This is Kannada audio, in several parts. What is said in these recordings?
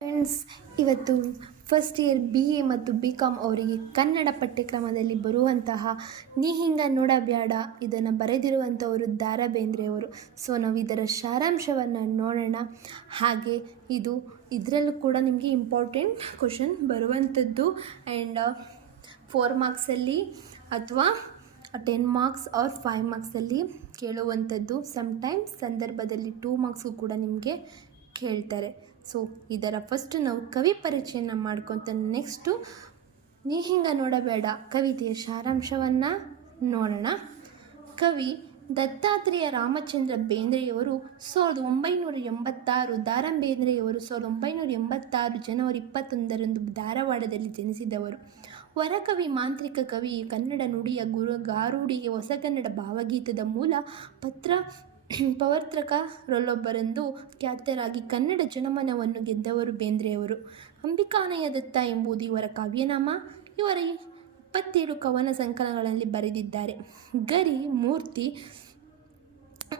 ಫ್ರೆಂಡ್ಸ್ ಇವತ್ತು ಫಸ್ಟ್ ಇಯರ್ ಬಿ ಎ ಮತ್ತು ಬಿ ಕಾಮ್ ಅವರಿಗೆ ಕನ್ನಡ ಪಠ್ಯಕ್ರಮದಲ್ಲಿ ಬರುವಂತಹ ನೀ ಹಿಂಗ ನೋಡಬ್ಯಾಡ ಇದನ್ನು ಬರೆದಿರುವಂಥವರು ದಾರಾ ಬೇಂದ್ರೆಯವರು ಸೊ ನಾವು ಇದರ ಸಾರಾಂಶವನ್ನು ನೋಡೋಣ. ಹಾಗೆ ಇದು ಇದರಲ್ಲೂ ಕೂಡ ನಿಮಗೆ ಇಂಪಾರ್ಟೆಂಟ್ ಕ್ವಶನ್ ಬರುವಂಥದ್ದು ಆ್ಯಂಡ್ ಫೋರ್ ಮಾರ್ಕ್ಸಲ್ಲಿ ಅಥವಾ ಟೆನ್ ಮಾರ್ಕ್ಸ್ ಆರ್ ಫೈವ್ ಮಾರ್ಕ್ಸಲ್ಲಿ ಕೇಳುವಂಥದ್ದು ಸಮ್ಟೈಮ್ಸ್ ಸಂದರ್ಭದಲ್ಲಿ ಟೂ ಮಾರ್ಕ್ಸ್ಗೂ ಕೂಡ ನಿಮಗೆ ಕೇಳ್ತಾರೆ. ಸೊ ಇದರ ಫಸ್ಟ್ ನಾವು ಕವಿ ಪರಿಚಯನ ಮಾಡ್ಕೊತ ನೆಕ್ಸ್ಟು ನೀ ಹಿಂಗೆ ನೋಡಬೇಡ. ಕವಿತೆಯ ಸಾರಾಂಶವನ್ನು ನೋಡೋಣ. ಕವಿ ದತ್ತಾತ್ರೇಯ ರಾಮಚಂದ್ರ ಬೇಂದ್ರೆಯವರು ಸಾವಿರದ ಒಂಬೈನೂರ ಎಂಬತ್ತಾರು ದಾರಂ ಬೇಂದ್ರೆಯವರು ಸಾವಿರದ ಒಂಬೈನೂರ ಎಂಬತ್ತಾರು ಜನವರಿ ಇಪ್ಪತ್ತೊಂದರಂದು ಧಾರವಾಡದಲ್ಲಿ ಜನಿಸಿದವರು. ವರಕವಿ, ಮಾಂತ್ರಿಕ ಕವಿ, ಕನ್ನಡ ನುಡಿಯ ಗುರು, ಗಾರುಡಿಗೆ ಹೊಸಗನ್ನಡ ಭಾವಗೀತದ ಮೂಲ ಪತ್ರ ಪವರ್ತ್ರಕರಲ್ಲೊಬ್ಬರೆಂದು ಖ್ಯಾತರಾಗಿ ಕನ್ನಡ ಜನಮನವನ್ನು ಗೆದ್ದವರು ಬೇಂದ್ರೆಯವರು. ಅಂಬಿಕಾನಯ ದತ್ತ ಎಂಬುದು ಇವರ ಕಾವ್ಯನಾಮ. ಇವರ ಇಪ್ಪತ್ತೇಳು ಕವನ ಸಂಕಲನಗಳಲ್ಲಿ ಬರೆದಿದ್ದಾರೆ. ಗರಿ, ಮೂರ್ತಿ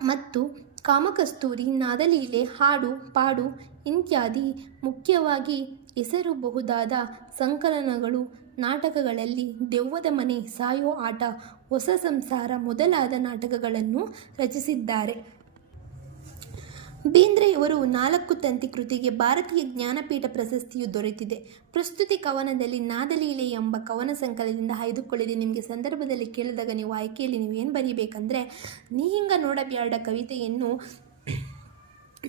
ಮತ್ತು ಕಾಮಕಸ್ತೂರಿ, ನಾದಲೀಲೆ, ಹಾಡು, ಪಾಡು ಇತ್ಯಾದಿ ಮುಖ್ಯವಾಗಿ ಹೆಸರುಬಹುದಾದ ಸಂಕಲನಗಳು ನಾಟಕಗಳಲ್ಲಿ ದೆವ್ವದ ಮನೆ, ಸಾಯೋ ಆಟ ಹೊಸ ಸಂಸಾರ ಮೊದಲಾದ ನಾಟಕಗಳನ್ನು ರಚಿಸಿದ್ದಾರೆ. ಬೇಂದ್ರೆಯವರು ನಾಲ್ಕು ತಂತಿ ಕೃತಿಗೆ ಭಾರತೀಯ ಜ್ಞಾನಪೀಠ ಪ್ರಶಸ್ತಿಯು ದೊರೆತಿದೆ. ಪ್ರಸ್ತುತಿ ಕವನದಲ್ಲಿ ನಾದಲೀಲೆ ಎಂಬ ಕವನ ಸಂಕಲದಿಂದ ಆಯ್ದುಕೊಳ್ಳಿದೆ ನಿಮಗೆ ಸಂದರ್ಭದಲ್ಲಿ ಕೇಳಿದಾಗ ನೀವು ಆಯ್ಕೆಯಲ್ಲಿ ನೀವು ಏನು ಬರೀಬೇಕಂದ್ರೆ, ನೀ ಹಿಂಗ ನೋಡಬ್ಯಾಡ ಕವಿತೆಯನ್ನು.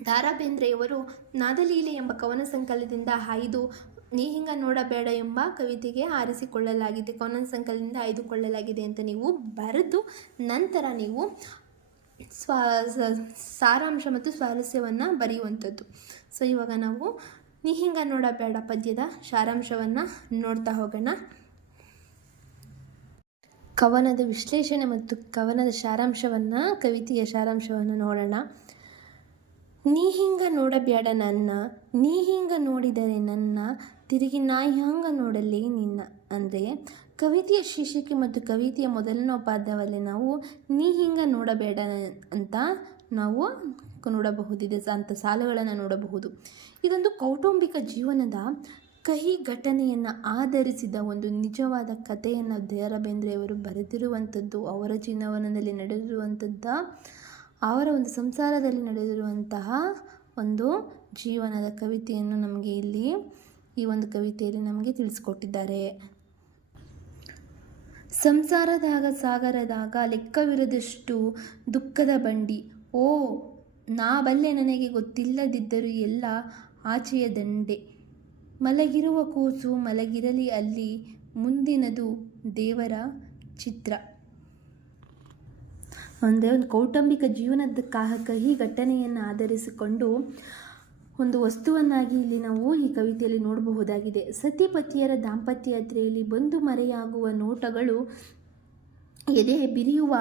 ದಾರಾ ಬೇಂದ್ರೆಯವರು ನಾದಲೀಲೆ ಎಂಬ ಕವನ ಸಂಕಲನದಿಂದ ಆಯ್ದು ನೀ ಹಿಂಗ ನೋಡಬೇಡ ಎಂಬ ಕವಿತೆಗೆ ಆರಿಸಿಕೊಳ್ಳಲಾಗಿದೆ. ಕವನ ಸಂಕಲನದಿಂದ ಆಯ್ದುಕೊಳ್ಳಲಾಗಿದೆ ಅಂತ ನೀವು ಬರೆದು ನಂತರ ನೀವು ಸ್ವ ಸಾರಾಂಶ ಮತ್ತು ಸ್ವಾರಸ್ಯವನ್ನು ಬರೆಯುವಂಥದ್ದು. ಸೊ ಇವಾಗ ನಾವು ನೀ ಹಿಂಗ ನೋಡಬೇಡ ಪದ್ಯದ ಸಾರಾಂಶವನ್ನು ನೋಡ್ತಾ ಹೋಗೋಣ. ಕವನದ ವಿಶ್ಲೇಷಣೆ ಮತ್ತು ಕವನದ ಸಾರಾಂಶವನ್ನು, ಕವಿತೆಯ ಸಾರಾಂಶವನ್ನು ನೋಡೋಣ. ನೀ ಹಿಂಗ ನೋಡಬೇಡ ನನ್ನ, ನೀ ಹಿಂಗ ನೋಡಿದರೆ ನನ್ನ ತಿರುಗಿ ನಾ ಹಂಗ ನೋಡಲಿ ನಿನ್ನ ಅಂದರೆ ಕವಿತೆಯ ಶೀರ್ಷಿಕೆ ಮತ್ತು ಕವಿತೆಯ ಮೊದಲನೇ ಪಾದದಲ್ಲಿ ನಾವು ನೀ ಹಿಂಗ ನೋಡಬೇಡ ಅಂತ ನಾವು ನೋಡಬಹುದಿದೆ ಅಂಥ ಸಾಲುಗಳನ್ನು ನೋಡಬಹುದು. ಇದೊಂದು ಕೌಟುಂಬಿಕ ಜೀವನದ ಕಹಿ ಘಟನೆಯನ್ನು ಆಧರಿಸಿದ ಒಂದು ನಿಜವಾದ ಕಥೆಯನ್ನು ದ ರಾ ಬೇಂದ್ರೆಯವರು ಬರೆದಿರುವಂಥದ್ದು, ಅವರ ಜೀವನದಲ್ಲಿ ನಡೆದಿರುವಂಥದ್ದ, ಅವರ ಒಂದು ಸಂಸಾರದಲ್ಲಿ ನಡೆದಿರುವಂತಹ ಒಂದು ಜೀವನದ ಕವಿತೆಯನ್ನು ನಮಗೆ ಇಲ್ಲಿ ಈ ಒಂದು ಕವಿತೆಯಲ್ಲಿ ನಮಗೆ ತಿಳಿಸ್ಕೊಟ್ಟಿದ್ದಾರೆ. ಸಂಸಾರದಾಗ, ಸಾಗರದಾಗ ಲೆಕ್ಕವಿರದಷ್ಟು ದುಃಖದ ಬಂಡಿ. ಓ, ನಾ ಬಲ್ಲೆ ನನಗೆ ಗೊತ್ತಿಲ್ಲದಿದ್ದರೂ ಎಲ್ಲ ಆಚೆಯ ದಂಡೆ. ಮಲಗಿರುವ ಕೂಸು ಮಲಗಿರಲಿ ಅಲ್ಲಿ ಮುಂದಿನದು ದೇವರ ಚಿತ್ರ. ಅಂದರೆ ಒಂದು ಕೌಟುಂಬಿಕ ಜೀವನದ ಕಹಿ ಘಟನೆಯನ್ನು ಆಧರಿಸಿಕೊಂಡು ಒಂದು ವಸ್ತುವನ್ನಾಗಿ ಇಲ್ಲಿ ನಾವು ಈ ಕವಿತೆಯಲ್ಲಿ ನೋಡಬಹುದಾಗಿದೆ. ಸತಿಪತಿಯರ ದಾಂಪತ್ಯ ಯಾತ್ರೆಯಲ್ಲಿ ಬಂದು ಮರೆಯಾಗುವ ನೋಟಗಳು ಎದೆ ಬಿರಿಯುವ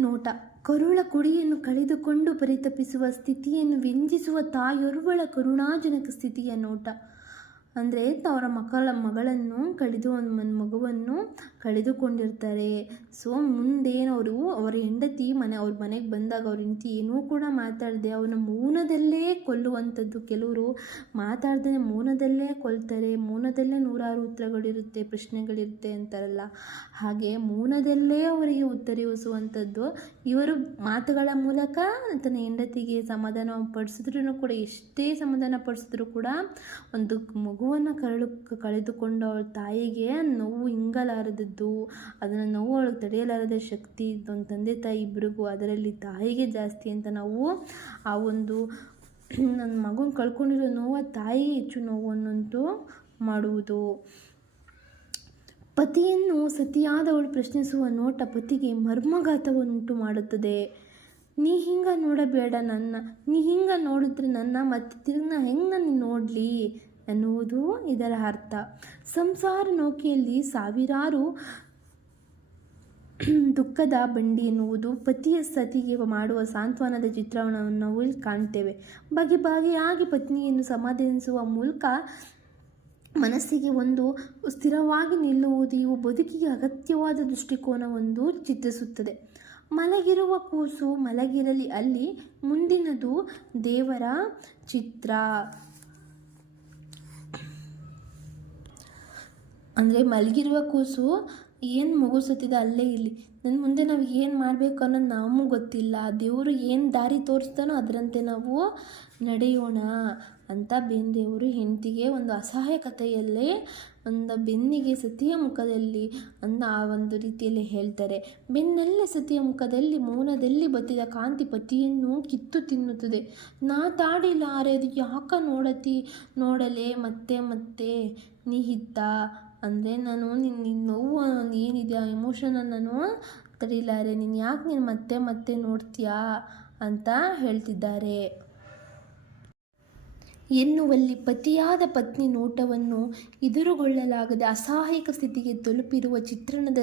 ನೋಟ, ಕರುಳ ಕುಡಿಯನ್ನು ಕಳೆದುಕೊಂಡು ಪರಿತಪಿಸುವ ಸ್ಥಿತಿಯನ್ನು ವ್ಯಂಜಿಸುವ ತಾಯೊರ್ವಳ ಕರುಣಾಜನಕ ಸ್ಥಿತಿಯ ನೋಟ ಅಂದರೆ ಅವರ ಮಕ್ಕಳ ಮಗಳನ್ನು ಕಳೆದು ಒಂದು ಮಗುವನ್ನು ಕಳೆದುಕೊಂಡಿರ್ತಾರೆ. ಸೊ ಮುಂದೇನವರು ಅವರ ಹೆಂಡತಿ ಮನೆ, ಅವ್ರ ಮನೆಗೆ ಬಂದಾಗ ಅವ್ರ ಹೆಂಡತಿ ಏನೂ ಕೂಡ ಮಾತಾಡದೆ ಅವನ ಮೌನದಲ್ಲೇ ಕೊಲ್ಲುವಂಥದ್ದು. ಕೆಲವರು ಮಾತಾಡ್ದೇ ಮೌನದಲ್ಲೇ ಕೊಲ್ತಾರೆ, ಮೌನದಲ್ಲೇ ನೂರಾರು ಉತ್ತರಗಳಿರುತ್ತೆ, ಪ್ರಶ್ನೆಗಳಿರುತ್ತೆ ಅಂತಾರಲ್ಲ. ಹಾಗೆ ಮೌನದಲ್ಲೇ ಅವರಿಗೆ ಉತ್ತರಿಸುವಂಥದ್ದು ಇವರು ಮಾತುಗಳ ಮೂಲಕ ತನ್ನ ಹೆಂಡತಿಗೆ ಸಮಾಧಾನ ಪಡಿಸಿದ್ರೂ ಕೂಡ, ಎಷ್ಟೇ ಸಮಾಧಾನ ಪಡಿಸಿದ್ರು ಕೂಡ ಒಂದು ಮಗುವನ್ನು ಕರಳು ಕಳೆದುಕೊಂಡ ಅವಳ ತಾಯಿಗೆ ನೋವು ಹಿಂಗಲಾರದದ್ದು ಅದನ್ನು ನೋವು ಅವಳಿಗೆ ತಡೆಯಲಾರದ ಶಕ್ತಿ ಒಂದು ತಂದೆ ತಾಯಿ ಇಬ್ಬರಿಗೂ ಅದರಲ್ಲಿ ತಾಯಿಗೆ ಜಾಸ್ತಿ ಅಂತ ನಾವು ಆ ಒಂದು ನನ್ನ ಮಗುನ ಕಳ್ಕೊಂಡಿರೋ ನೋವು ತಾಯಿಗೆ ಹೆಚ್ಚು ನೋವನ್ನಂತೂ ಮಾಡುವುದು. ಪತಿಯನ್ನು ಸತಿಯಾದವಳು ಪ್ರಶ್ನಿಸುವ ನೋಟ ಪತಿಗೆ ಮರ್ಮಘಾತವನ್ನುಂಟು ಮಾಡುತ್ತದೆ. ನೀ ಹಿಂಗ ನೋಡಬೇಡ ನನ್ನ, ನೀ ಹಿಂಗ ನೋಡಿದ್ರೆ ನನ್ನ ಮತ್ತೆ ತಿರ್ಗಿ ನಾ ಹೆಂಗೆ ನಾನು ನೋಡಲಿ? ಎನ್ನುವುದು ಇದರ ಅರ್ಥ. ಸಂಸಾರ ನೌಕೆಯಲ್ಲಿ ಸಾವಿರಾರು ದುಃಖದ ಬಂಡಿ ಎನ್ನುವುದು ಪತಿಯ ಸತಿಗೆ ಮಾಡುವ ಸಾಂತ್ವನದ ಚಿತ್ರಣವನ್ನು ನಾವು ಇಲ್ಲಿ ಕಾಣ್ತೇವೆ. ಬಗೆ ಬಗೆಯಾಗಿ ಪತ್ನಿಯನ್ನು ಸಮಾಧಾನಿಸುವ ಮೂಲಕ ಮನಸ್ಸಿಗೆ ಒಂದು ಸ್ಥಿರವಾಗಿ ನಿಲ್ಲುವುದು ಇವು ಬದುಕಿಗೆ ಅಗತ್ಯವಾದ ದೃಷ್ಟಿಕೋನವೊಂದು ಚಿತ್ರಿಸುತ್ತದೆ. ಮಲಗಿರುವ ಕೂಸು ಮಲಗಿರಲಿ ಅಲ್ಲಿ ಮುಂದಿನದು ದೇವರ ಚಿತ್ರ. ಅಂದರೆ ಮಲಗಿರುವ ಕೂಸು ಏನು ಮಗು ಅಲ್ಲೇ ಇಲ್ಲಿ. ನನ್ನ ಮುಂದೆ ನಾವು ಏನು ಮಾಡಬೇಕು ಅನ್ನೋದು ನಮಗೂ ಗೊತ್ತಿಲ್ಲ. ದೇವರು ಏನು ದಾರಿ ತೋರಿಸ್ತಾನೋ ಅದರಂತೆ ನಾವು ನಡೆಯೋಣ ಅಂತ ಬೇಂದ್ರೆಯವರು ಹೆಂಡತಿಗೆ ಒಂದು ಅಸಹಾಯ ಕಥೆಯಲ್ಲೇ ಒಂದು ಬೆನ್ನಿಗೆ ಸತಿಯ ಮುಖದಲ್ಲಿ ಅನ್ನ ಆ ಒಂದು ರೀತಿಯಲ್ಲಿ ಹೇಳ್ತಾರೆ. ಬೆನ್ನಲ್ಲೇ ಸತಿಯ ಮುಖದಲ್ಲಿ ಮೌನದಲ್ಲಿ ಬತ್ತಿದ ಕಾಂತಿ ಪತಿಯನ್ನು ಕಿತ್ತು ತಿನ್ನುತ್ತದೆ. ನಾ ತಾಡಿಲಾರೆ ಅದು ಯಾಕ ನೋಡತಿ, ನೋಡಲೆ ಮತ್ತೆ ಮತ್ತೆ ನಿಹಿತ ಅಂದರೆ ನಾನು ನಿನ್ನ ನಿನ್ನ ನೋವು ಏನಿದೆ ಆ ಇಮೋಷನನ್ನು ನಾನು ಕರೀಲಾರೆ ನೀನು ಯಾಕೆ ನೀನು ಮತ್ತೆ ಮತ್ತೆ ನೋಡ್ತೀಯಾ ಅಂತ ಹೇಳ್ತಿದ್ದಾರೆ. ಎನ್ನುವಲ್ಲಿ ಪತಿಯಾದ ಪತ್ನಿ ನೋಟವನ್ನು ಎದುರುಗೊಳ್ಳಲಾಗದೆ ಅಸಹಾಯಕ ಸ್ಥಿತಿಗೆ ತಲುಪಿರುವ ಚಿತ್ರಣದ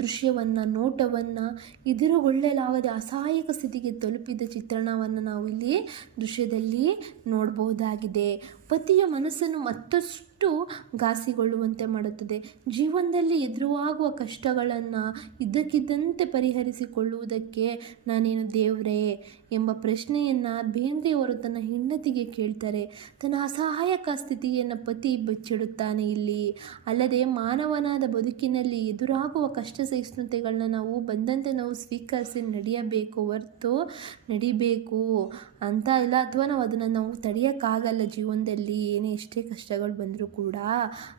ದೃಶ್ಯವನ್ನು, ನೋಟವನ್ನು ಎದುರುಗೊಳ್ಳಲಾಗದೆ ಅಸಹಾಯಕ ಸ್ಥಿತಿಗೆ ತಲುಪಿದ ಚಿತ್ರಣವನ್ನು ನಾವು ಇಲ್ಲಿ ದೃಶ್ಯದಲ್ಲಿ ನೋಡಬಹುದಾಗಿದೆ. ಪತಿಯ ಮನಸ್ಸನ್ನು ಮತ್ತಷ್ಟು ಘಾಸಿಗೊಳ್ಳುವಂತೆ ಮಾಡುತ್ತದೆ. ಜೀವನದಲ್ಲಿ ಎದುರಾಗುವ ಕಷ್ಟಗಳನ್ನು ಇದ್ದಕ್ಕಿದ್ದಂತೆ ಪರಿಹರಿಸಿಕೊಳ್ಳುವುದಕ್ಕೆ ನಾನೇನು ದೇವ್ರೇ ಎಂಬ ಪ್ರಶ್ನೆಯನ್ನು ಬೇಂದ್ರೆಯವರು ತನ್ನ ಹೆಂಡತಿಗೆ ಕೇಳ್ತಾರೆ. ತನ್ನ ಅಸಹಾಯಕ ಸ್ಥಿತಿಯನ್ನು ಪತಿ ಬಚ್ಚಿಡುತ್ತಾನೆ ಇಲ್ಲಿ. ಅಲ್ಲದೆ ಮಾನವನಾದ ಬದುಕಿನಲ್ಲಿ ಎದುರಾಗುವ ಕಷ್ಟ ಸಹಿಷ್ಣುತೆಗಳನ್ನ ನಾವು ಬಂದಂತೆ ನಾವು ಸ್ವೀಕರಿಸಿ ನಡೆಯಬೇಕು ಹೊರತು ನಡಿಬೇಕು. ಅಂತ ಇಲ್ಲ. ಅಥವಾ ನಾವು ಅದನ್ನು ನಾವು ತಡೆಯೋಕ್ಕಾಗಲ್ಲ ಜೀವನದಲ್ಲಿ. ಏನೇ ಎಷ್ಟೇ ಕಷ್ಟಗಳು ಬಂದರೂ ಕೂಡ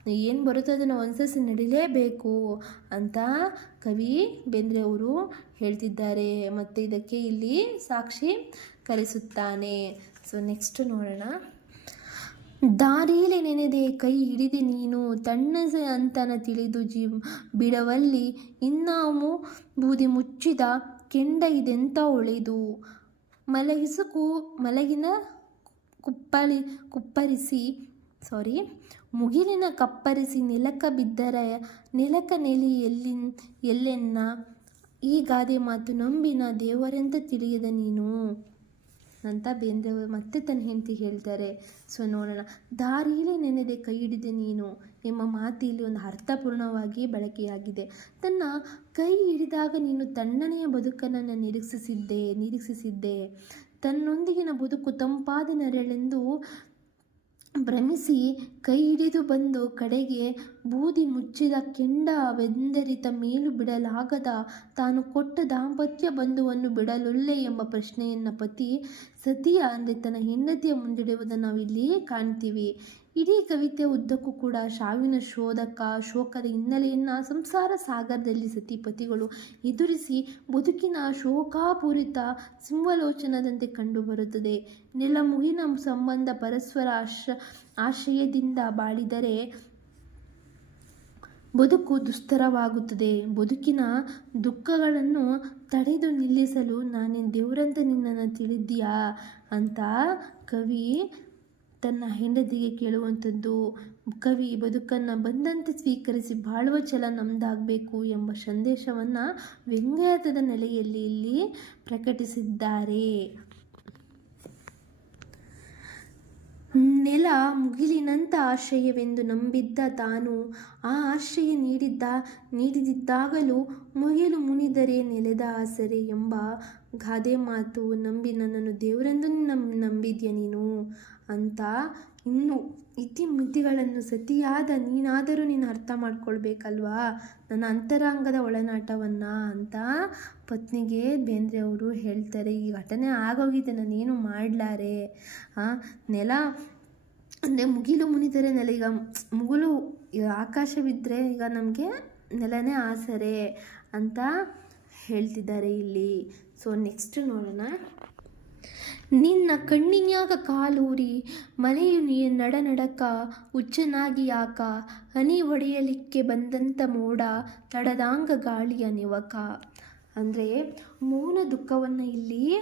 ಏನು ಬರುತ್ತೋ ಅದನ್ನು ಒಂದ್ಸಸಿ ನಡಿಲೇಬೇಕು ಅಂತ ಕವಿ ಬೇಂದ್ರೆ ಅವರು ಹೇಳ್ತಿದ್ದಾರೆ. ಮತ್ತು ಇದಕ್ಕೆ ಇಲ್ಲಿ ಸಾಕ್ಷಿ ಕರೆಸುತ್ತಾನೆ ಸೊ ನೆಕ್ಸ್ಟ್ ನೋಡೋಣ. ದಾರಿಯಲ್ಲಿ ನೆನೆದೆ ಕೈ ಹಿಡಿದೆ ನೀನು. ತಣ್ಣಸೆ ಅಂತನ ತಿಳಿದು ಜೀ ಬಿಡವಲ್ಲಿ. ಇನ್ನಾವು ಬೂದಿ ಮುಚ್ಚಿದ ಕೆಂಡ ಇದೆಂತ ಒಳೆದು ಮಲಗಿಸಕು ಮಲಗಿನ ಕುಪ್ಪಳಿ ಕುಪ್ಪರಿಸಿ ಸಾರಿ ಮುಗಿಲಿನ ಕಪ್ಪರಿಸಿ ನೆಲಕ ಬಿದ್ದರ ನೆಲಕ ನೆಲಿ ಎಲ್ಲಿ, ಎಲ್ಲೆನ್ನ? ಈ ಗಾದೆ ಮಾತು ನಂಬಿನ ದೇವರೆಂತ ತಿಳಿಯದ ನೀನು. ಅಂತ ಬೇಂದ್ರೆಯವರು ಮತ್ತೆ ತನ್ನ ಹೆಂಡತಿ ಹೇಳ್ತಾರೆ, ಸೊ ನೋಡೋಣ ದಾರಿಯಲ್ಲಿ ನೆನೆದೆ ಕೈ ಹಿಡಿದೆ ನೀನು ಎಂಬ ಮಾತಿಯಲ್ಲಿ ಒಂದು ಅರ್ಥಪೂರ್ಣವಾಗಿ ಬಳಕೆಯಾಗಿದೆ. ತನ್ನ ಕೈ ಹಿಡಿದಾಗ ನೀನು ತಣ್ಣನೆಯ ಬದುಕನ್ನು ನಾನು ನಿರೀಕ್ಷಿಸಿದ್ದೆ ನಿರೀಕ್ಷಿಸಿದ್ದೆ. ತನ್ನೊಂದಿಗಿನ ಬದುಕು ತಂಪಾದ ನೆರಳೆಂದು ಭ್ರಮಿಸಿ ಕೈ ಹಿಡಿದು ಬಂದು ಕಡೆಗೆ ಬೂದಿ ಮುಚ್ಚಿದ ಕೆಂಡ ವೆಂದರಿತ ಮೇಲು ಬಿಡಲಾಗದ ತಾನು ಕೊಟ್ಟ ದಾಂಪತ್ಯ ಬಂಧುವನ್ನು ಬಿಡಲೊಲ್ಲೆ ಎಂಬ ಪ್ರಶ್ನೆಯನ್ನು ಪತಿ ಸತಿಯ ಅಂದರೆ ತನ್ನ ಹೆಂಡತಿಯ ಮುಂದಿಡುವುದನ್ನು ನಾವಿಲ್ಲಿ ಕಾಣ್ತೀವಿ. ಇಡೀ ಕವಿತೆ ಉದ್ದಕ್ಕೂ ಕೂಡ ಸಾವಿನ ಶೋಧಕ, ಶೋಕದ ಹಿನ್ನೆಲೆಯನ್ನು ಸಂಸಾರ ಸಾಗರದಲ್ಲಿ ಸತಿಪತಿಗಳು ಎದುರಿಸಿ ಬದುಕಿನ ಶೋಕಾಪೂರಿತ ಸಿಂಹಲೋಚನದಂತೆ ಕಂಡುಬರುತ್ತದೆ. ನೆಲಮುಗಿನ ಸಂಬಂಧ ಪರಸ್ಪರ ಆಶ ಆಶ್ರಯದಿಂದ ಬಾಳಿದರೆ ಬದುಕು ದುಸ್ತರವಾಗುತ್ತದೆ. ಬದುಕಿನ ದುಃಖಗಳನ್ನು ತಡೆದು ನಿಲ್ಲಿಸಲು ನಾನೇನು ದೇವರಂತ ನಿನ್ನನ್ನು ತಿಳಿದ್ಯಾ? ಅಂತ ಕವಿ ತನ್ನ ಹೆಂಡತಿಗೆ ಕೇಳುವಂಥದ್ದು, ಕವಿ, ಬದುಕನ್ನು ಬಂದಂತೆ ಸ್ವೀಕರಿಸಿ ಬಾಳುವ ಛಲ ನಮ್ಮದಾಗಬೇಕು ಎಂಬ ಸಂದೇಶವನ್ನು ವ್ಯಂಗ್ಯಾರ್ಥದ ನೆಲೆಯಲ್ಲಿ ಇಲ್ಲಿ ಪ್ರಕಟಿಸಿದ್ದಾರೆ. ನೆಲ ಮುಗಿಲಿನಂಥ ಆಶ್ರಯವೆಂದು ನಂಬಿದ್ದ ತಾನು, ಆ ಆಶ್ರಯ ನೀಡಿದ್ದ, ನೀಡಿದಿದ್ದಾಗಲೂ ಮುಗಿಲು ಮುನಿದರೆ ನೆಲೆದ ಆಸರೆ ಎಂಬ ಗಾದೆ ಮಾತು ನಂಬಿ ನನ್ನನ್ನು ದೇವರೆಂದು ನಂಬಿದ್ಯ ನೀನು? ಅಂತ ಇನ್ನು ಇತಿಮಿತಿಗಳನ್ನು ಸತಿಯಾದ ನೀನಾದರೂ ನೀನು ಅರ್ಥ ಮಾಡ್ಕೊಳ್ಬೇಕಲ್ವಾ? ನನ್ನ ಅಂತರಂಗದ ಒಳನಾಟವನ್ನು ಅಂತ ಪತ್ನಿಗೆ ಬೇಂದ್ರೆ ಅವರು ಹೇಳ್ತಾರೆ. ಈ ಘಟನೆ ಆಗೋಗಿದೆ, ನಾನೇನು ಮಾಡಲಾರೆ? ನೆಲ ಅಂದರೆ ಮುಗಿಲು ಮುನಿದರೆ ನೆಲ, ಈಗ ಮುಗಿಲು ಆಕಾಶವಿದ್ದರೆ ಈಗ ನಮಗೆ ನೆಲನೇ ಆಸರೆ ಅಂತ ಹೇಳ್ತಿದ್ದಾರೆ ಇಲ್ಲಿ. ಸೊ ನೆಕ್ಸ್ಟ್ ನೋಡೋಣ. ನಿನ್ನ ಕಣ್ಣಿನ್ಯಾಗ ಕಾಲೂರಿ ಮಲೆಯು ನೀ ನಡನಡಕ ಹುಚ್ಚನಾಗಿ ಯಾಕ ಹನಿ ಒಡೆಯಲಿಕ್ಕೆ ಬಂದಂಥ ಮೋಡ, ತಡದಾಂಗ ಗಾಳಿಯ ನೆವಕ. ಅಂದರೆ ಮೌನ ದುಃಖವನ್ನು ಇಲ್ಲಿ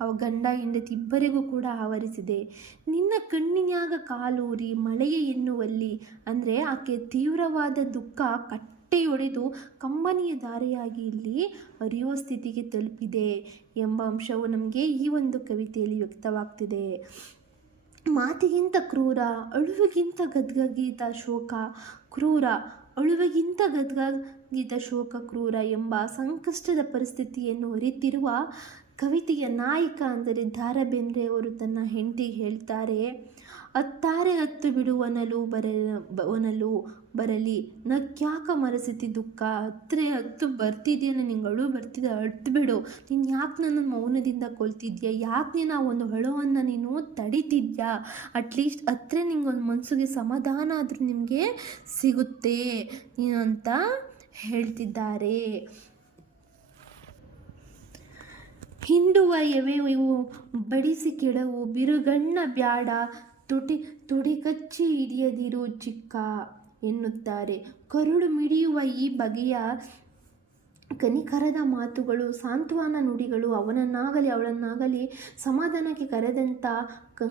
ಅವ ಗಂಡ ಹೆಂಡತಿ ಇಬ್ಬರಿಗೂ ಕೂಡ ಆವರಿಸಿದೆ. ನಿನ್ನ ಕಣ್ಣಿನ್ಯಾಗ ಕಾಲೂರಿ, ಮಳೆಯ ಎನ್ನುವಲ್ಲಿ, ಅಂದರೆ ಆಕೆ ತೀವ್ರವಾದ ದುಃಖ ಕಟ್ಟೆಯೊಡೆದು ಕಂಬನಿಯ ದಾರಿಯಾಗಿ ಇಲ್ಲಿ ಹರಿಯುವ ಸ್ಥಿತಿಗೆ ತಲುಪಿದೆ ಎಂಬ ಅಂಶವು ನಮಗೆ ಈ ಒಂದು ಕವಿತೆಯಲ್ಲಿ ವ್ಯಕ್ತವಾಗ್ತಿದೆ. ಮಾತಿಗಿಂತ ಕ್ರೂರ, ಅಳುವಿಗಿಂತ ಗದ್ಗಗೀತ ಶೋಕ, ಕ್ರೂರ, ಅಳುವಿಗಿಂತ ಗದ್ಗಗೀತ ಶೋಕ, ಕ್ರೂರ ಎಂಬ ಸಂಕಷ್ಟದ ಪರಿಸ್ಥಿತಿಯನ್ನು ಅರಿತಿರುವ ಕವಿತೆಯ ನಾಯಕ ಅಂದರೆ ದಾರಾ ಅವರು ತನ್ನ ಹೆಂಡತಿಗೆ ಹೇಳ್ತಾರೆ ಅತ್ತಾರೆ ಹತ್ತು ಬಿಡುವನಲು ಬರ ಒನಲು ಬರಲಿ. ನಕ್ಯಾಕ ಮರಸಿತಿ ದುಃಖ? ಹತ್ತರೆ ಹತ್ತು ಬರ್ತಿದ್ಯಾನ ನಿಂಗಳು? ಬರ್ತಿದ ಅತ್ತು ಅಳ್ತು ಬಿಡು. ನೀನು ಯಾಕೆ ನನ್ನ ಮೌನದಿಂದ ಕೊಲ್ತಿದ್ಯಾ? ಯಾಕೆ ನೀನು ಆ ಒಂದು ಹೊಳವನ್ನು ನೀನು ತಡಿತಿದ್ಯಾ? ಅಟ್ಲೀಸ್ಟ್ ಹತ್ರ ನಿಂಗೊಂದು ಮನಸ್ಸಿಗೆ ಸಮಾಧಾನ ಆದರೂ ನಿಮಗೆ ಸಿಗುತ್ತೆ ಅಂತ ಹೇಳ್ತಿದ್ದಾರೆ. ಹಿಂಡುವ ಇವು ಬಡಿಸಿ ಕೆಡವು. ಬಿರುಗಣ್ಣ ಬ್ಯಾಡ. ತುಟಿ ತುಡಿ ಕಚ್ಚಿ ಹಿಡಿಯದಿರು ಚಿಕ್ಕ ಎನ್ನುತ್ತಾರೆ. ಕರುಳು ಮಿಡಿಯುವ ಈ ಬಗೆಯ ಕನಿಕರದ ಮಾತುಗಳು, ಸಾಂತ್ವನ ನುಡಿಗಳು ಅವನನ್ನಾಗಲಿ ಅವಳನ್ನಾಗಲಿ ಸಮಾಧಾನಕ್ಕೆ ಕರೆದಂತ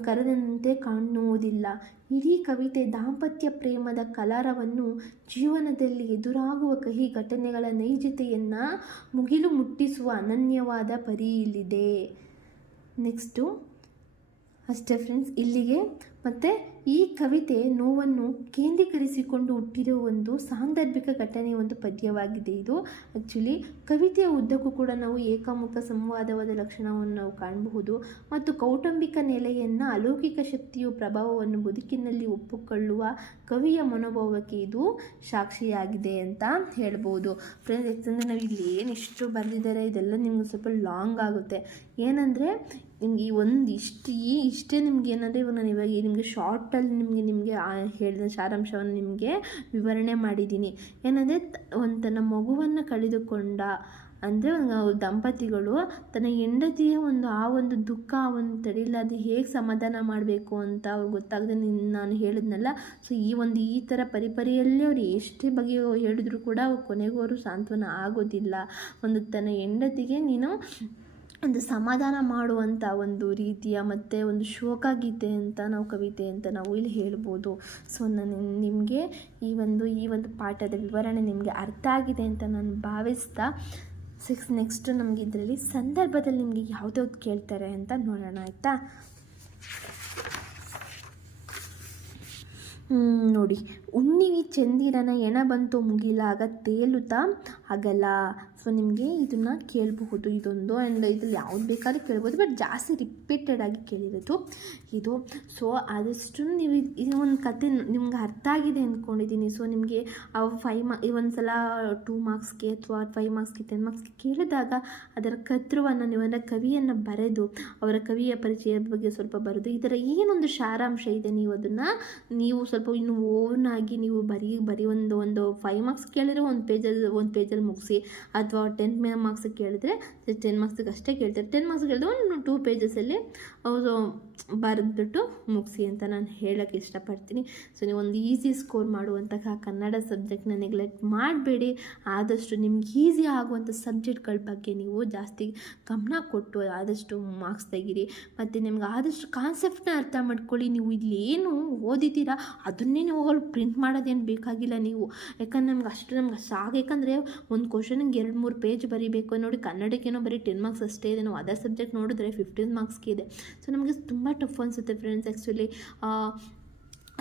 ಕರೆದಂತೆ ಕಾಣುವುದಿಲ್ಲ. ಇಡೀ ಕವಿತೆ ದಾಂಪತ್ಯ ಪ್ರೇಮದ ಕಲಾರವನ್ನು ಜೀವನದಲ್ಲಿ ಎದುರಾಗುವ ಕಹಿ ಘಟನೆಗಳ ನೈಜತೆಯನ್ನು ಮುಗಿಲು ಮುಟ್ಟಿಸುವ ಅನನ್ಯವಾದ ಪರಿಯಿಲ್ಲಿದೆ. ನೆಕ್ಸ್ಟು, ಅಷ್ಟೇ ಫ್ರೆಂಡ್ಸ್ ಇಲ್ಲಿಗೆ ಮತ್ತು ಈ ಕವಿತೆ ನೋವನ್ನು ಕೇಂದ್ರೀಕರಿಸಿಕೊಂಡು ಹುಟ್ಟಿರೋ ಒಂದು ಸಾಂದರ್ಭಿಕ ಘಟನೆಯ ಒಂದು ಪದ್ಯವಾಗಿದೆ ಇದು. ಆ್ಯಕ್ಚುಲಿ ಕವಿತೆಯ ಉದ್ದಕ್ಕೂ ಕೂಡ ನಾವು ಏಕಮುಖ ಸಂವಾದವಾದ ಲಕ್ಷಣವನ್ನು ನಾವು ಕಾಣಬಹುದು. ಮತ್ತು ಕೌಟುಂಬಿಕ ನೆಲೆಯನ್ನು ಅಲೌಕಿಕ ಶಕ್ತಿಯು ಪ್ರಭಾವವನ್ನು ಬದುಕಿನಲ್ಲಿ ಒಪ್ಪಿಕೊಳ್ಳುವ ಕವಿಯ ಮನೋಭಾವಕ್ಕೆ ಇದು ಸಾಕ್ಷಿಯಾಗಿದೆ ಅಂತ ಹೇಳ್ಬೋದು. ಫ್ರೆಂಡ್ಸ್ ಯಾಕಂದರೆ ನಾವು ಇಲ್ಲಿ ಏನು ಇಷ್ಟು ಬರೆದಿದ್ದಾರೆ ಇದೆಲ್ಲ ನಿಮ್ಗೆ ಸ್ವಲ್ಪ ಲಾಂಗ್ ಆಗುತ್ತೆ. ಏನಂದರೆ ನಿಮ್ಗೆ ಈ ಒಂದು ಇಷ್ಟು, ಈ ಇಷ್ಟೇ ನಿಮ್ಗೆ ಏನಂದರೆ ಇವಾಗ ನಾನು ಇವಾಗ ನಿಮಗೆ ಶಾರ್ಟಲ್ಲಿ ನಿಮಗೆ ನಿಮಗೆ ಹೇಳಿದ ಸಾರಾಂಶವನ್ನು ನಿಮಗೆ ವಿವರಣೆ ಮಾಡಿದ್ದೀನಿ ಏನಂದರೆ ಒಂದು ತನ್ನ ಮಗುವನ್ನು ಕಳೆದುಕೊಂಡ, ಅಂದರೆ ದಂಪತಿಗಳು ತನ್ನ ಹೆಂಡತಿಯ ಒಂದು, ಆ ಒಂದು ದುಃಖ, ಆ ಒಂದು ತಡಿಲಾದೆ ಹೇಗೆ ಸಮಾಧಾನ ಮಾಡಬೇಕು ಅಂತ ಅವ್ರಿಗೆ ಗೊತ್ತಾಗದೆ ನಾನು ಹೇಳಿದ್ನಲ್ಲ. ಸೊ ಈ ಒಂದು ಈ ಥರ ಪರಿಪರಿಯಲ್ಲಿ ಅವ್ರು ಎಷ್ಟೇ ಬಗ್ಗೆ ಹೇಳಿದ್ರು ಕೂಡ ಕೊನೆಗೂ ಅವರು ಸಾಂತ್ವನ ಆಗೋದಿಲ್ಲ. ಒಂದು ತನ್ನ ಹೆಂಡತಿಗೆ ನೀನು ಒಂದು ಸಮಾಧಾನ ಮಾಡುವಂಥ ಒಂದು ರೀತಿಯ ಮತ್ತು ಒಂದು ಶೋಕಗೀತೆ ಅಂತ ನಾವು ಕವಿತೆ ಅಂತ ನಾವು ಇಲ್ಲಿ ಹೇಳ್ಬೋದು. ಸೊ ನಾನು ನಿಮಗೆ ಈ ಒಂದು ಈ ಒಂದು ಪಾಠದ ವಿವರಣೆ ನಿಮಗೆ ಅರ್ಥ ಆಗಿದೆ ಅಂತ ನಾನು ಭಾವಿಸ್ತಾ ಸಿಕ್ಸ್ ನೆಕ್ಸ್ಟ್ ನಮಗೆ ಇದರಲ್ಲಿ ಸಂದರ್ಭದಲ್ಲಿ ನಿಮಗೆ ಯಾವುದ್ಯಾವ್ದು ಕೇಳ್ತಾರೆ ಅಂತ ನೋಡೋಣ ಆಯಿತಾ? ನೋಡಿ. ಉಣ್ಣಿವಿ ಚಂದಿರನ ಎಣ ಬಂತು ಮುಗಿಲಾಗ ತೇಲುತ್ತಾ ಆಗಲ್ಲ ಸೊ ನಿಮಗೆ ಇದನ್ನು ಕೇಳಬಹುದು. ಇದೊಂದು ಆ್ಯಂಡ್ ಇದ್ರಲ್ಲಿ ಯಾವ್ದು ಬೇಕಾದ್ರೂ ಕೇಳ್ಬೋದು. ಬಟ್ ಜಾಸ್ತಿ ರಿಪೀಟೆಡ್ ಆಗಿ ಕೇಳಿರೋದು ಇದು. ಸೊ ಆದಷ್ಟು ನೀವು ಇದು ಒಂದು ಕತೆ ನಿಮ್ಗೆ ಅರ್ಥ ಆಗಿದೆ ಅಂದ್ಕೊಂಡಿದ್ದೀನಿ ಸೊ ನಿಮಗೆ ಫೈವ್ ಮಾ ಒಂದು ಸಲ ಟೂ ಮಾರ್ಕ್ಸ್ಗೆ ಅಥವಾ ಫೈವ್ ಮಾರ್ಕ್ಸ್ಗೆ ಟೆನ್ ಮಾರ್ಕ್ಸ್ಗೆ ಕೇಳಿದಾಗ ಅದರ ಕರ್ತೃವನ್ನು, ನೀವು ಅಂದರೆ ಕವಿಯನ್ನು ಬರೆದು, ಅವರ ಕವಿಯ ಪರಿಚಯದ ಬಗ್ಗೆ ಸ್ವಲ್ಪ ಬರೆದು ಇದರ ಏನೊಂದು ಸಾರಾಂಶ ಇದೆ ನೀವು ಅದನ್ನು ನೀವು ಸ್ವಲ್ಪ ಇನ್ನು ಓನಾಗಿ ನೀವು ಬರೀ ಬರೀ ಒಂದು ಒಂದು ಫೈವ್ ಮಾರ್ಕ್ಸ್ ಕೇಳಿದ್ರೆ ಒಂದು ಪೇಜಲ್ಲಿ ಒಂದು ಪೇಜಲ್ಲಿ ಮುಗಿಸಿ ಅಥವಾ ಟೆನ್ ಮೇ ಮಾರ್ಕ್ಸಿಗೆ ಕೇಳಿದ್ರೆ ಟೆನ್ ಮಾರ್ಕ್ಸಿಗೆ ಅಷ್ಟೇ ಕೇಳ್ತಾರೆ. ಟೆನ್ ಮಾರ್ಕ್ಸ್ ಕೇಳಿದ್ರೆ ಒಂದು ಟೂ ಪೇಜಸಲ್ಲಿ ಅವರು ಬರೆದ್ಬಿಟ್ಟು ಮುಗಿಸಿ ಅಂತ ನಾನು ಹೇಳೋಕ್ಕೆ ಇಷ್ಟಪಡ್ತೀನಿ. ಸೊ ನೀವು ಒಂದು ಈಸಿ ಸ್ಕೋರ್ ಮಾಡುವಂತಹ ಕನ್ನಡ ಸಬ್ಜೆಕ್ಟ್ನ ನೆಗ್ಲೆಕ್ಟ್ ಮಾಡಬೇಡಿ. ಆದಷ್ಟು ನಿಮ್ಗೆ ಈಸಿ ಆಗುವಂಥ ಸಬ್ಜೆಕ್ಟ್ಗಳ ಬಗ್ಗೆ ನೀವು ಜಾಸ್ತಿ ಗಮನ ಕೊಟ್ಟು ಆದಷ್ಟು ಮಾರ್ಕ್ಸ್ ತೆಗೀರಿ. ಮತ್ತು ನಿಮ್ಗೆ ಆದಷ್ಟು ಕಾನ್ಸೆಪ್ಟ್ನ ಅರ್ಥ ಮಾಡ್ಕೊಳ್ಳಿ. ನೀವು ಇಲ್ಲಿ ಏನು ಓದಿದ್ದೀರಾ? ಅದನ್ನೇ ನೀವು ಪ್ರಿಂಟ್ ಮಾಡೋದೇನು ಬೇಕಾಗಿಲ್ಲ ನೀವು. ಯಾಕಂದ್ರೆ ನಮ್ಗೆ ಅಷ್ಟು ನಮ್ಗೆ ಸಾಕು ಯಾಕಂದರೆ ಒಂದು ಕ್ವಶನಿಗೆ ಎರಡು ಮೂರು ಪೇಜ್ ಬರೀಬೇಕು ನೋಡಿ ಕನ್ನಡಕ್ಕೇನೋ ಬರೀ ಟೆನ್ ಮಾರ್ಕ್ಸ್ ಅಷ್ಟೇ ಇದೆ. ನಾವು ಅದರ್ ಸಬ್ಜೆಕ್ಟ್ ನೋಡಿದ್ರೆ ಫಿಫ್ಟೀನ್ ಮಾರ್ಕ್ಸ್ಗೆ ಇದೆ. ಸೊ ನಮಗೆ ತುಂಬ ಟಫ್ ಅನಿಸುತ್ತೆ ಫ್ರೆಂಡ್ಸ್ ಆ್ಯಕ್ಚುಲಿ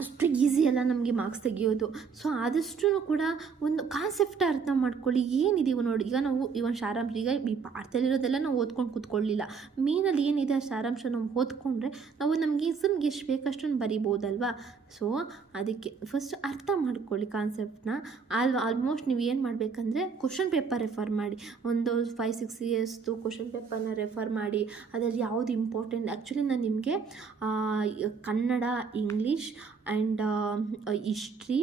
ಅಷ್ಟು ಈಸಿ ಅಲ್ಲ ನಮಗೆ ಮಾರ್ಕ್ಸ್ ತೆಗಿಯೋದು. ಸೊ ಆದಷ್ಟು ಕೂಡ ಒಂದು ಕಾನ್ಸೆಪ್ಟ್ ಅರ್ಥ ಮಾಡ್ಕೊಳ್ಳಿ. ಏನಿದೆ ಇವು ನೋಡಿ. ಈಗ ನಾವು ಇವನ್ ಸಾರಾಂಶ, ಈಗ ಈ ಪಾಠದಲ್ಲಿರೋದೆಲ್ಲ ನಾವು ಓದ್ಕೊಂಡು ಕೂತ್ಕೊಳ್ಳಿಲ್ಲ. ಮೇನಲ್ಲಿ ಏನಿದೆ ಆ ಸಾರಾಂಶ ನಾವು ಓದ್ಕೊಂಡ್ರೆ ನಾವು ನಮಗೆ ಸುಮ್ಗೆ ಎಷ್ಟು ಬೇಕಷ್ಟನ್ನು ಬರಿಬೋದಲ್ವಾ? ಸೊ ಅದಕ್ಕೆ ಫಸ್ಟ್ ಅರ್ಥ ಮಾಡ್ಕೊಳ್ಳಿ ಕಾನ್ಸೆಪ್ಟನ್ನ ಆಲ್ ಆಲ್ಮೋಸ್ಟ್ ನೀವು ಏನು ಮಾಡಬೇಕಂದ್ರೆ ಕ್ವಶನ್ ಪೇಪರ್ ರೆಫರ್ ಮಾಡಿ. ಒಂದು ಫೈವ್ ಸಿಕ್ಸ್ ಇಯರ್ಸ್ದು ಕ್ವಶನ್ ಪೇಪರ್ನ ರೆಫರ್ ಮಾಡಿ. ಅದರಲ್ಲಿ ಯಾವುದು ಇಂಪಾರ್ಟೆಂಟ್ ಆ್ಯಕ್ಚುಲಿ ನಾನು ನಿಮಗೆ ಕನ್ನಡ ಇಂಗ್ಲೀಷ್ ಆ್ಯಂಡ್ ಹಿಸ್ಟ್ರಿ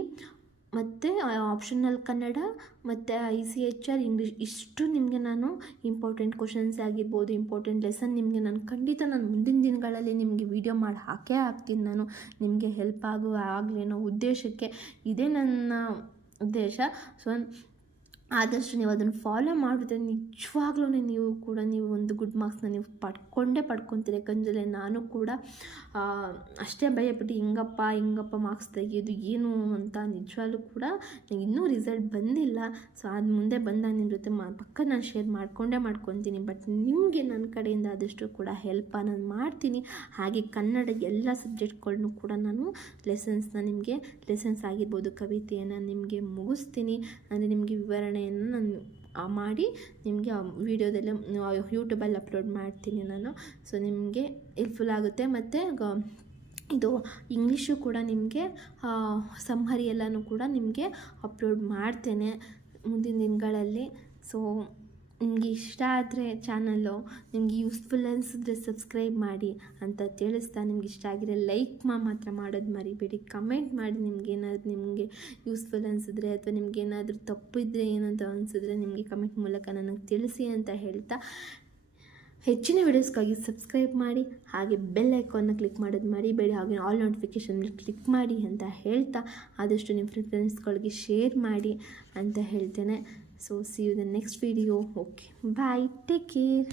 ಮತ್ತು ಆಪ್ಷನಲ್ ಕನ್ನಡ ಮತ್ತು I C H R English ಇಷ್ಟು ನಿಮಗೆ ನಾನು ಇಂಪಾರ್ಟೆಂಟ್ ಕ್ವಶನ್ಸ್ ಆಗಿರ್ಬೋದು ಇಂಪಾರ್ಟೆಂಟ್ ಲೆಸನ್ ನಿಮಗೆ ನಾನು ಖಂಡಿತ ನಾನು ಮುಂದಿನ ದಿನಗಳಲ್ಲಿ ನಿಮಗೆ ವೀಡಿಯೋ ಮಾಡಿ ಹಾಕೇ ಹಾಕ್ತೀನಿ ನಾನು. ನಿಮಗೆ ಹೆಲ್ಪ್ ಆಗುವ ಆಗಲಿ ಅನ್ನೋ ಉದ್ದೇಶಕ್ಕೆ ಇದೇ ನನ್ನ ಉದ್ದೇಶ. ಸೊ ಆದಷ್ಟು ನೀವು ಅದನ್ನು ಫಾಲೋ ಮಾಡಿದ್ರೆ ನಿಜವಾಗ್ಲೂ ನೀವು ಕೂಡ ನೀವು ಒಂದು ಗುಡ್ ಮಾರ್ಕ್ಸ್ನ ನೀವು ಪಡ್ಕೊಂಡೇ ಪಡ್ಕೊತೀರಿ. ಯಾಕಂದರೆ ನಾನು ಕೂಡ ಅಷ್ಟೇ ಭಯಪಟ್ಟು ಹಿಂಗಪ್ಪ ಹಿಂಗಪ್ಪ ಮಾರ್ಕ್ಸ್ ತೆಗೆಯೋದು ಏನು ಅಂತ ನಿಜವಾಗ್ಲೂ ಕೂಡ ನನಗೆ ಇನ್ನೂ ರಿಸಲ್ಟ್ ಬಂದಿಲ್ಲ. ಸೊ ಅದು ಮುಂದೆ ಬಂದ ನಿಮ್ಮ ಜೊತೆ ಮಾ, ಪಕ್ಕ ನಾನು ಶೇರ್ ಮಾಡಿಕೊಂಡೇ ಮಾಡ್ಕೊತೀನಿ. ಬಟ್ ನಿಮಗೆ ನನ್ನ ಕಡೆಯಿಂದ ಆದಷ್ಟು ಕೂಡ ಹೆಲ್ಪ ನಾನು ಮಾಡ್ತೀನಿ. ಹಾಗೆ ಕನ್ನಡ ಎಲ್ಲ ಸಬ್ಜೆಕ್ಟ್ಗಳ್ನು ಕೂಡ ನಾನು ಲೆಸನ್ಸ್ನ ನಿಮಗೆ ಲೆಸನ್ಸ್ ಆಗಿರ್ಬೋದು ಕವಿತೆಯನ್ನು ನಿಮಗೆ ಮುಗಿಸ್ತೀನಿ. ಅಂದರೆ ನಿಮಗೆ ವಿವರಣೆಯನ್ನು ನಾನು ಮಾಡಿ ನಿಮಗೆ ವೀಡಿಯೋದಲ್ಲಿ ಯೂಟ್ಯೂಬಲ್ಲಿ ಅಪ್ಲೋಡ್ ಮಾಡ್ತೀನಿ ನಾನು. ಸೊ ನಿಮಗೆ ಹೆಲ್ಪ್ಫುಲ್ ಆಗುತ್ತೆ. ಮತ್ತು ಇದು ಇಂಗ್ಲೀಷು ಕೂಡ ನಿಮಗೆ ಸಂಹರಿ ಎಲ್ಲನೂ ಕೂಡ ನಿಮಗೆ ಅಪ್ಲೋಡ್ ಮಾಡ್ತೇನೆ ಮುಂದಿನ ದಿನಗಳಲ್ಲಿ. ಸೊ ನಿಮಗೆ ಇಷ್ಟ ಆದರೆ ಚಾನಲ್ಲು ನಿಮಗೆ ಯೂಸ್ಫುಲ್ ಅನಿಸಿದ್ರೆ ಸಬ್ಸ್ಕ್ರೈಬ್ ಮಾಡಿ ಅಂತ ತಿಳಿಸ್ತಾ ನಿಮ್ಗೆ ಇಷ್ಟ ಆಗಿರೋ ಲೈಕ್ ಮಾ ಮಾತ್ರ ಮಾಡೋದು ಮರಿಬೇಡಿ. ಕಮೆಂಟ್ ಮಾಡಿ ನಿಮ್ಗೆ ಏನಾದರೂ ನಿಮಗೆ ಯೂಸ್ಫುಲ್ ಅನಿಸಿದ್ರೆ ಅಥವಾ ನಿಮ್ಗೆ ಏನಾದರೂ ತಪ್ಪಿದ್ರೆ ಏನಂತ ಅನಿಸಿದ್ರೆ ನಿಮಗೆ ಕಮೆಂಟ್ ಮೂಲಕ ನನಗೆ ತಿಳಿಸಿ ಅಂತ ಹೇಳ್ತಾ ಹೆಚ್ಚಿನ ವೀಡಿಯೋಸ್ಗಾಗಿ ಸಬ್ಸ್ಕ್ರೈಬ್ ಮಾಡಿ, ಹಾಗೆ ಬೆಲ್ ಐಕಾನ್ನ ಕ್ಲಿಕ್ ಮಾಡೋದು ಮರಿಬೇಡಿ, ಹಾಗೆ ಆಲ್ ನೋಟಿಫಿಕೇಷನ್ ಕ್ಲಿಕ್ ಮಾಡಿ ಅಂತ ಹೇಳ್ತಾ ಆದಷ್ಟು ನಿಮ್ಮ ಫ್ರೆಂಡ್ಸ್ಗಳಿಗೆ ಶೇರ್ ಮಾಡಿ ಅಂತ ಹೇಳ್ತೇನೆ. so see you in the next video. Okay. Bye. Take care.